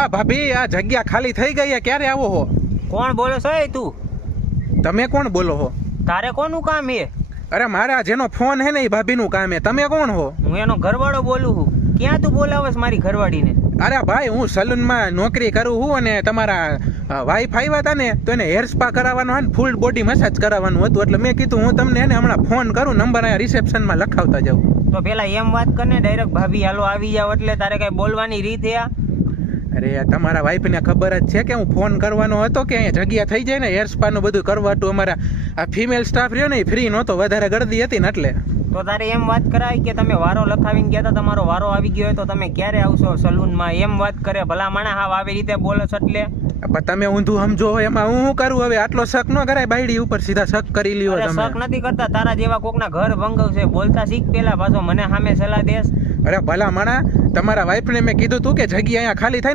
આ ભાભી આ જગ્યા ખાલી થઈ ગઈ છે, ક્યારે આવો હો? કોણ બોલો છો એ તું? તમે કોણ બોલો હો? તારે કોનું કામ એ? અરે મારા જેનો ફોન હે ને એ ભાભીનું કામ હે. તમે કોણ હો? હું એનો ઘરવાળો બોલું છું. ક્યાં તું બોલાવસ મારી ઘરવાળીને? અરે ભાઈ હું સલૂનમાં નોકરી કરું છું અને તમારા વાઈફ આવ્યા હતા ને તો એને હેર સ્પા કરાવવાનો હોય ને ફૂલ બોડી મસાજ કરાવવાનું હતું, એટલે મેં કીધું હું તમને એને હમણાં ફોન કરું, નંબર અહીંયા રિસેપ્શનમાં લખાવતા જાઉં. તો પેલા એમ વાત કરને ડાયરેક્ટ ભાભી હાલો આવી જાવ, એટલે તારે કઈ બોલવાની રીત હે? અરે તમારા વાઈફને ખબર જ છે કે હું ફોન કરવાનો હતો કે અહીંયા જગ્યા થઈ જાય ને હેર સ્પાનું બધું કરવાતું. અમારા આ ફિમેલ સ્ટાફ રહ્યો ને એ ફ્રી નહોતો, વધારે ગરદી હતી ને એટલે. તો તારે એમ વાત કરાય કે તમે વારો લખાવીને ગયા હતા, તમારો વારો આવી ગયો હોય તો તમે ક્યારે આવશો સલૂનમાં? એમ વાત કરે ભલા માણા હાવ આવી રીતે બોલો છો એટલે. પણ તમે ઊંધું સમજો એમાં હું શું કરું હવે? આટલો શક ન કરાય બાયડી ઉપર, સીધા શક કરી લ્યો તમે. શક નથી કરતા, તારા જેવા કોકના ઘર ભંગવશે. બોલતા શીખ પેલા, પાછો મને સામે સલાહ દેશ. અરે ભલા માણા, તમારા વાઈફને મેં કીધું તું કે જગ્યા અહીંયા ખાલી થાય ને